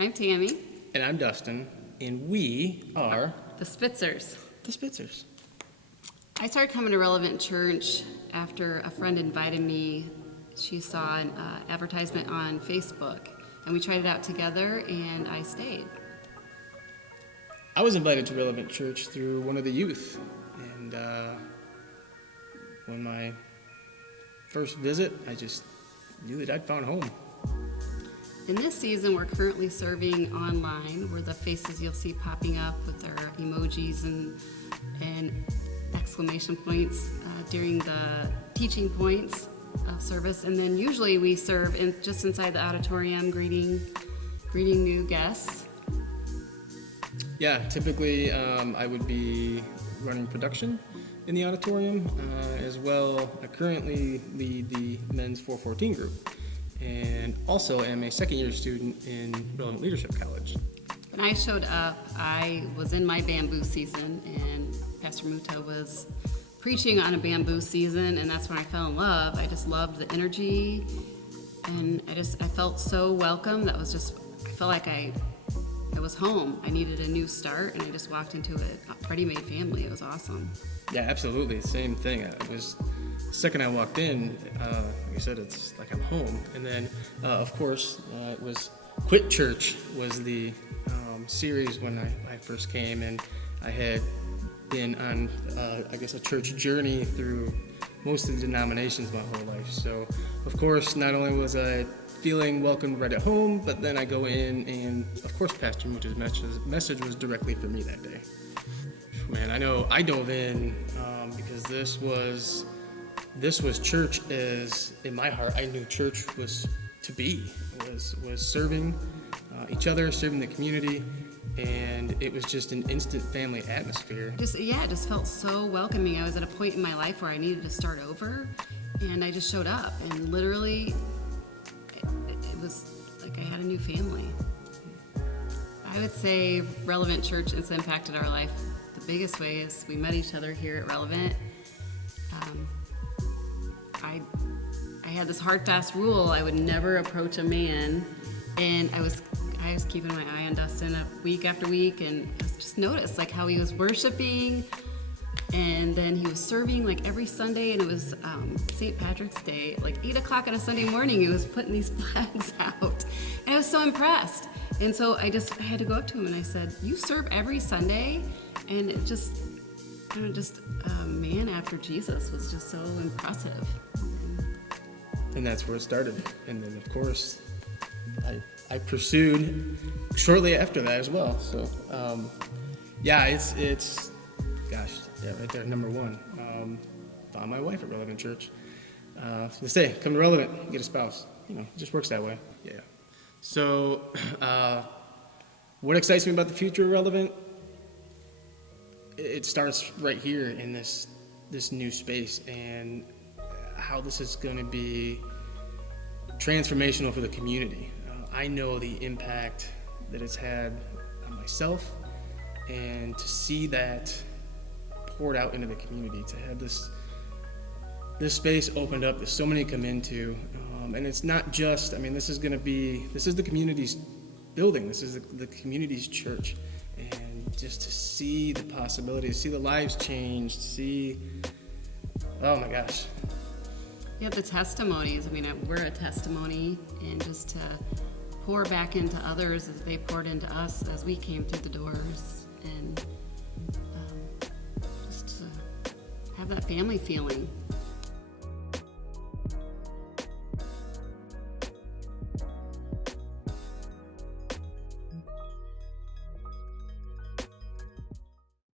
I'm Tammy. And I'm Dustin, and we are The Spitzers. the Spitzers. I started coming to Relevant Church after a friend invited me. She saw an advertisement on Facebook, and we tried it out together, and I stayed. I was invited to Relevant Church through one of the youth, and when my first visit, I just knew that I'd found home. In this season, we're currently serving online. We're the faces you'll see popping up with our emojis and exclamation points during the teaching points of service. And then usually we serve just inside the auditorium, greeting new guests. Yeah, typically I would be running production in the auditorium as well. I currently lead the men's 414 group, and also am a second-year student in Relevant Leadership College. When I showed up, I was in my bamboo season, and Pastor Muta was preaching on a bamboo season, and that's when I fell in love. I just loved the energy, and I felt so welcome. I felt like I was home. I needed a new start, and I just walked into a ready-made family. It was awesome. Yeah, absolutely. Same thing. It was the second I walked in, like I said, it's like I'm home. And then, of course, it was Quit Church was the series when I first came, and I had been on, a church journey through most of the denominations my whole life. So, of course, not only was I feeling welcomed right at home, but then I go in, and of course, Pastor Muta's message was directly for me that day. Man, I know I dove in because this was church as in my heart I knew church was to be. Was serving each other, serving the community, and it was just an instant family atmosphere. It just felt so welcoming. I was at a point in my life where I needed to start over, and I just showed up, and literally it was like I had a new family. I would say Relevant Church has impacted our life. The biggest way is we met each other here at Relevant. I had this hard, fast rule. I would never approach a man, and I was keeping my eye on Dustin week after week, and I just noticed like how he was worshiping, and then he was serving like every Sunday, and it was St. Patrick's Day, like 8 o'clock on a Sunday morning. He was putting these flags out, and I was so impressed. And so I had to go up to him and I said, "You serve every Sunday?" And it just, a man after Jesus was just so impressive. And that's where it started. And then, of course, I pursued shortly after that as well. So, it's right there, number one. Found my wife at Relevant Church. They say, come to Relevant, get a spouse. It just works that way. Yeah. So, what excites me about the future of Relevant? It starts right here in this new space, and how this is going to be transformational for the community. I know the impact that it's had on myself, and to see that poured out into the community, to have this space opened up that so many come into, and it's not just, this is the community's building, this is the community's church, and just to see the possibilities, see the lives changed, oh my gosh. Yeah, the testimonies. We're a testimony, and just to pour back into others as they poured into us as we came through the doors, and just to have that family feeling.